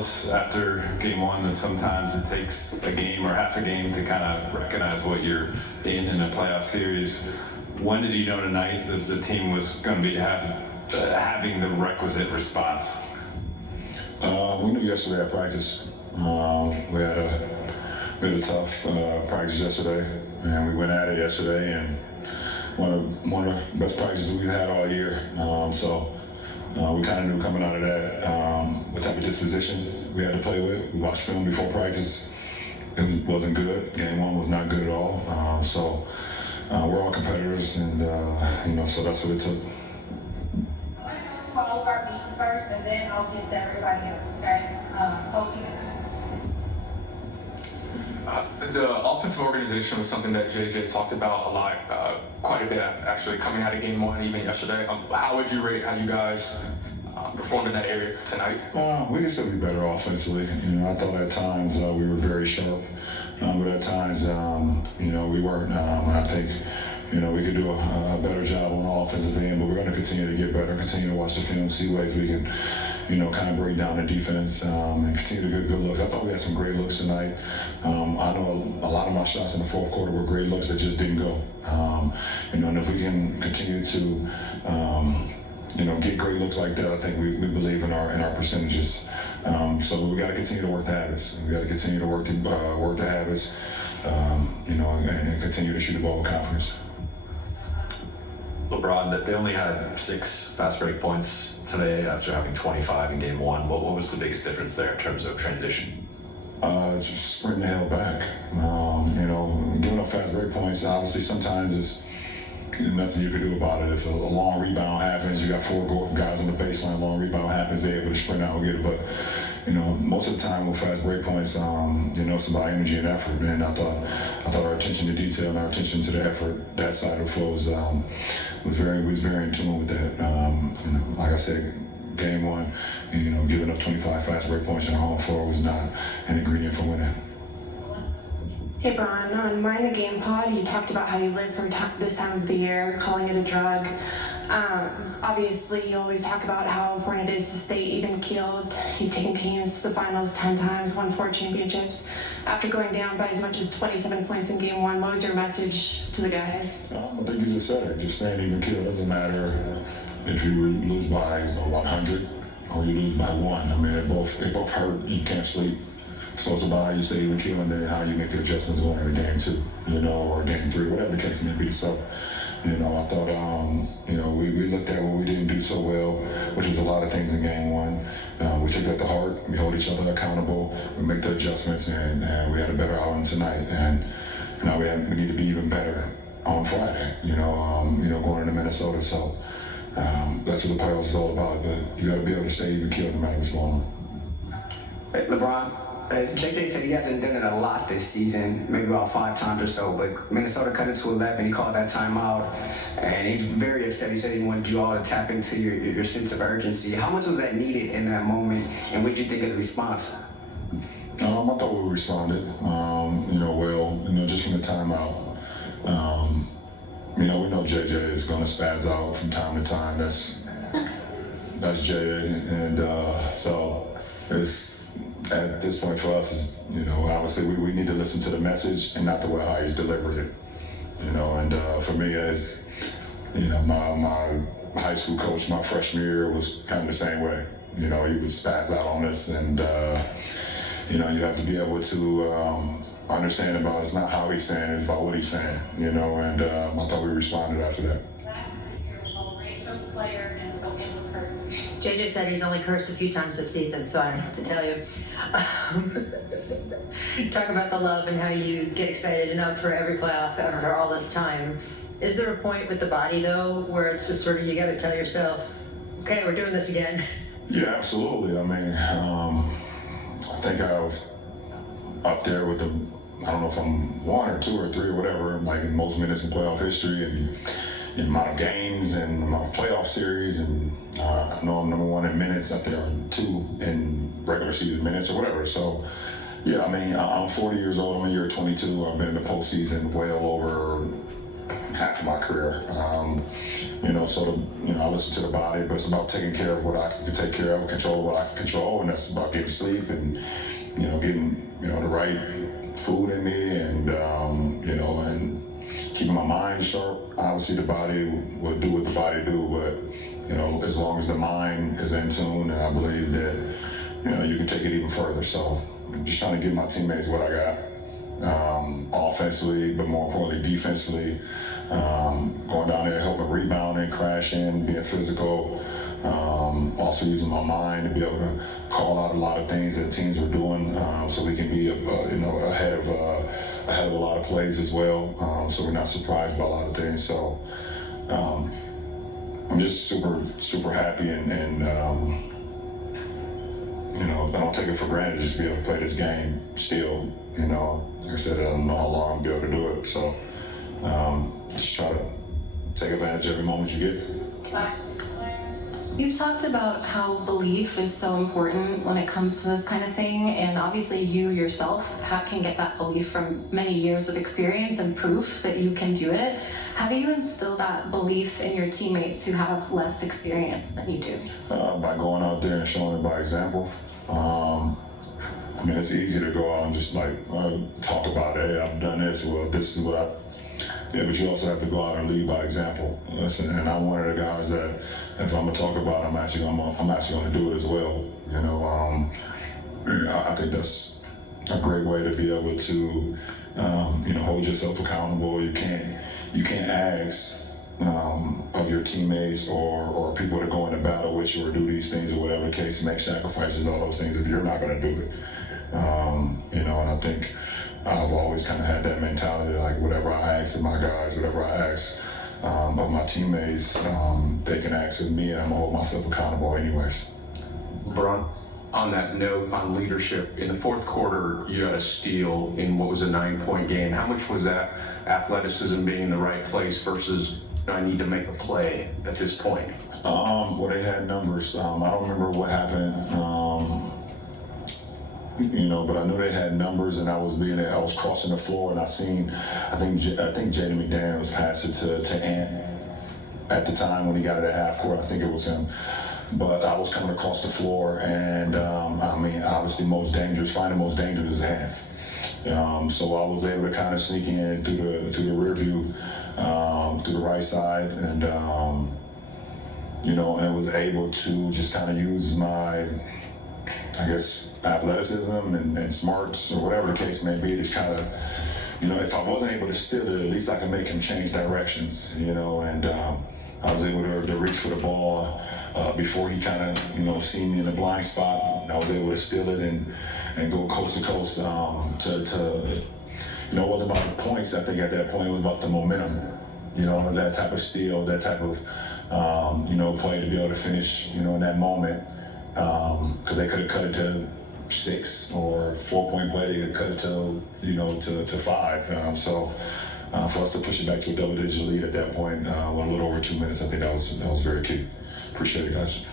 after game one that sometimes it takes a game or half a game to kind of recognize what you're in a playoff series. When did you know tonight that the team was going to be having the requisite response? We knew yesterday at practice. We had a tough practice yesterday, and we went at it yesterday, and one of the best practices we've had all year. We kind of knew coming out of that what type of disposition we had to play with. We watched film before practice. It wasn't good. Game one was not good at all. We're all competitors, and so that's what it took. Follow our beats first, and then I'll get to everybody else. Okay? The offensive organization was something that JJ talked about a lot, quite a bit actually, coming out of game one, even yesterday. How would you rate how you guys performed in that area tonight? We could still be better offensively. I thought at times we were very sharp, but at times, we weren't. And I think, we could do a better job on the offensive end, but we're going to continue to get better, continue to watch the film, see ways we can, kind of break down the defense and continue to get good looks. I thought we had some great looks tonight. I know a lot of my shots in the fourth quarter were great looks that just didn't go. And if we can continue to, get great looks like that, I think we believe in our percentages. So we got to continue to work the habits. We got to continue to work the habits, and continue to shoot the ball with confidence. LeBron, that they only had 6 fast break points today after having 25 in game one. What was the biggest difference there in terms of transition? Just sprinting the hell back. Giving up fast break points, obviously sometimes it's nothing you can do about it. If a long rebound happens, you got 4 guys on the baseline, long rebound happens, they're able to sprint out and get it. But, most of the time with fast break points, it's about energy and effort. And I thought our attention to detail and our attention to the effort, that side of the flow was very in tune with that. Like I said, game one, giving up 25 fast break points on the home floor was not an ingredient for winning. Hey Bron, on Mind the Game pod, you talked about how you live for this time of the year, calling it a drug. Obviously, you always talk about how important it is to stay even-keeled. You've taken teams to the finals 10 times, won 4 championships. After going down by as much as 27 points in game one, what was your message to the guys? I think you just said it. Just staying even-keeled. It doesn't matter if you lose by 100 or you lose by 1. I mean, they both hurt. You can't sleep. So it's about how you stay even-keeled and then how you make the adjustments going into game 2, or game 3, whatever the case may be. So, I thought, we looked at what we didn't do so well, which was a lot of things in game 1. We took that to heart. We hold each other accountable. We make the adjustments, and we had a better outing tonight. And now we need to be even better on Friday. Going into Minnesota. So that's what the playoffs is all about. But you got to be able to stay even-keeled no matter what's going on. Hey, LeBron. JJ said he hasn't done it a lot this season, maybe about 5 times or so, but Minnesota cut it to 11. He called that timeout, and he's very upset. He said he wanted you all to tap into your sense of urgency. How much was that needed in that moment, and what did you think of the response? I thought we responded, well, just from the timeout. We know JJ is going to spaz out from time to time. That's JJ, and so it's. At this point for us is, obviously we need to listen to the message and not the way how he's delivered it, and for me as, my high school coach, my freshman year was kind of the same way, he would spaz out on us and, you have to be able to understand about it's not how he's saying, it's about what he's saying, and I thought we responded after that. JJ said he's only cursed a few times this season, so I have to tell you. Talk about the love and how you get excited and up for every playoff after all this time. Is there a point with the body, though, where it's just sort of you got to tell yourself, okay, we're doing this again? Yeah, absolutely. I mean, I think I've up there with I don't know if I'm 1 or 2 or 3 or whatever, like in most minutes in playoff history and in amount of games and amount of playoff series, and I know I'm number 1 in minutes, up there 2 in regular season minutes or whatever. So, yeah, I mean, I'm 40 years old. I'm in year 22. I've been in the postseason well over half of my career. I listen to the body, but it's about taking care of what I can take care of, control what I can control, and that's about getting sleep and, getting, the right food in me and keeping my mind sharp. Obviously, the body will do what the body do, but, as long as the mind is in tune, and I believe that, you can take it even further. So I'm just trying to give my teammates what I got. Offensively, but more importantly, defensively, going down there, helping rebounding, crashing, being physical, also using my mind to be able to call out a lot of things that teams were doing, so we can be, ahead of a lot of plays as well, so we're not surprised by a lot of things. So I'm just super happy and I don't take it for granted just to be able to play this game still. Like I said, I don't know how long I'll be able to do it. So just try to take advantage of every moment you get. You've talked about how belief is so important when it comes to this kind of thing, and obviously you yourself can get that belief from many years of experience and proof that you can do it. How do you instill that belief in your teammates who have less experience than you do? By going out there and showing it by example. It's easy to go out and just talk about it. Hey, I've done this. Well, this is what yeah, but you also have to go out and lead by example. Listen, and I'm one of the guys that if I'm gonna talk about it, I'm actually gonna do it as well. I think that's a great way to be able to, hold yourself accountable. You can't ask of your teammates or people to go into battle with you or do these things or whatever the case, make sacrifices, all those things if you're not gonna do it. And I think I've always kind of had that mentality, like whatever I ask of my guys, whatever I ask of my teammates, they can ask of me, and I'm gonna hold myself accountable anyways. LeBron, on that note, on leadership, in the fourth quarter, you had a steal in what was a 9-point game. How much was that athleticism, being in the right place versus I need to make a play at this point? Well, they had numbers. I don't remember what happened. But I knew they had numbers, and I was crossing the floor, and I think Jaden McDaniels passed it to Ant at the time when he got it at half court. I think it was him. But I was coming across the floor, and obviously finding most dangerous is Ant. So I was able to kind of sneak in through the rear view, through the right side, and and was able to just kind of use my, I guess, athleticism and smarts or whatever the case may be to kind of, if I wasn't able to steal it, at least I could make him change directions, and I was able to reach for the ball before he kind of, seen me in the blind spot. I was able to steal it and go coast to coast it wasn't about the points. I think at that point it was about the momentum, that type of steal, that type of, play to be able to finish, in that moment. Because they could have cut it to 6 or 4-point play, they could cut it to 5. So for us to push it back to a double-digit lead at that point, with a little over 2 minutes, I think that was very key. Appreciate it, guys.